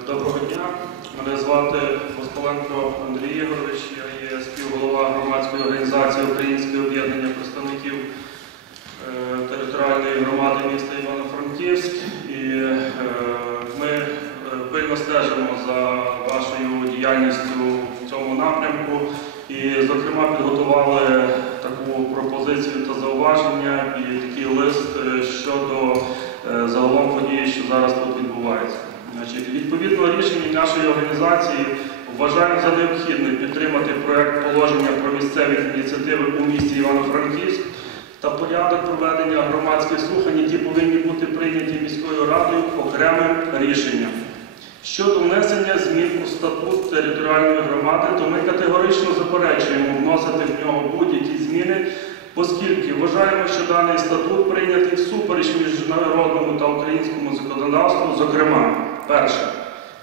Е, Доброго дня. Мене звати Москаленко Андрій Ігорович. Я є співголова громадської організації Українське об'єднання представників е, територіальної громади міста Івано-Франківськ. І е, ми е, пильно стежимо за вашою діяльністю в цьому напрямку. І, зокрема, підготували таку пропозицію та зауваження і такий лист е, щодо е, загалом події, що зараз тут відбувається. Значить, відповідно рішення нашої організації вважаємо за необхідне підтримати проект положення про місцеві ініціативи у місті Івано-Франківськ та порядок проведення громадських слухань, які повинні бути прийняті міською радою окремим рішенням. Щодо внесення змін у статут територіальної громади, то ми категорично заперечуємо вносити в нього будь-які зміни, оскільки вважаємо, що даний статут прийнятий всупереч міжнародному та українському законодавству, зокрема, перше.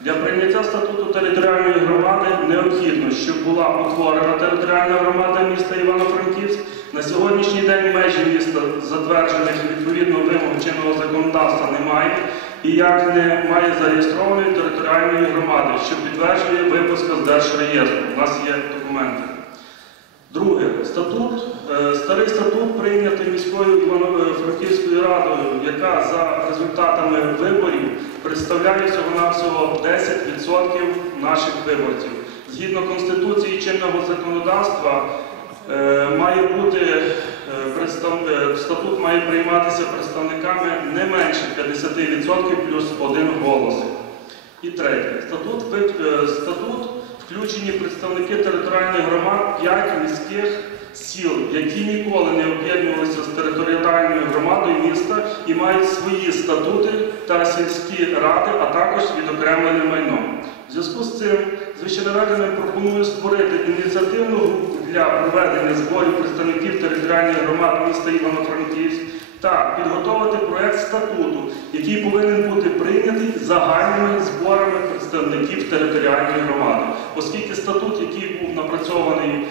Для прийняття статуту територіальної громади необхідно, щоб була утворена територіальна громада міста Івано-Франківськ. На сьогоднішній день межі міста, затверджених відповідно вимог чинного законодавства, немає і як не має зареєстрованої територіальної громади, що підтверджує випуска з Держреєстру. У нас є документи. Друге, статут, е, старий статут прийнятий міською Івано-Франківською радою, яка за результатами виборів представляє всього-навсього 10% наших виборців. Згідно Конституції чинного законодавства, е, має бути е, е, статут має прийматися представниками не менше 50% плюс один голос. І третє, статут, статут включені представники територіальних громад 5 міських сіл, які ніколи не об'єднувалися з територіальною громадою міста і мають свої статути та сільські ради, а також відокремлене майно. В зв'язку з цим, з вищенаведеним пропоную створити ініціативну групу для проведення зборів представників територіальних громад міста Івано-Франківськ та підготовити проект статуту, який повинен бути прийнятий загальними зборами представників територіальної громади, оскільки статут, який був напрацьований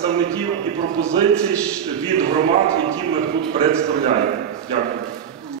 представників і пропозицій від громад, які ми тут представляємо. Дякую.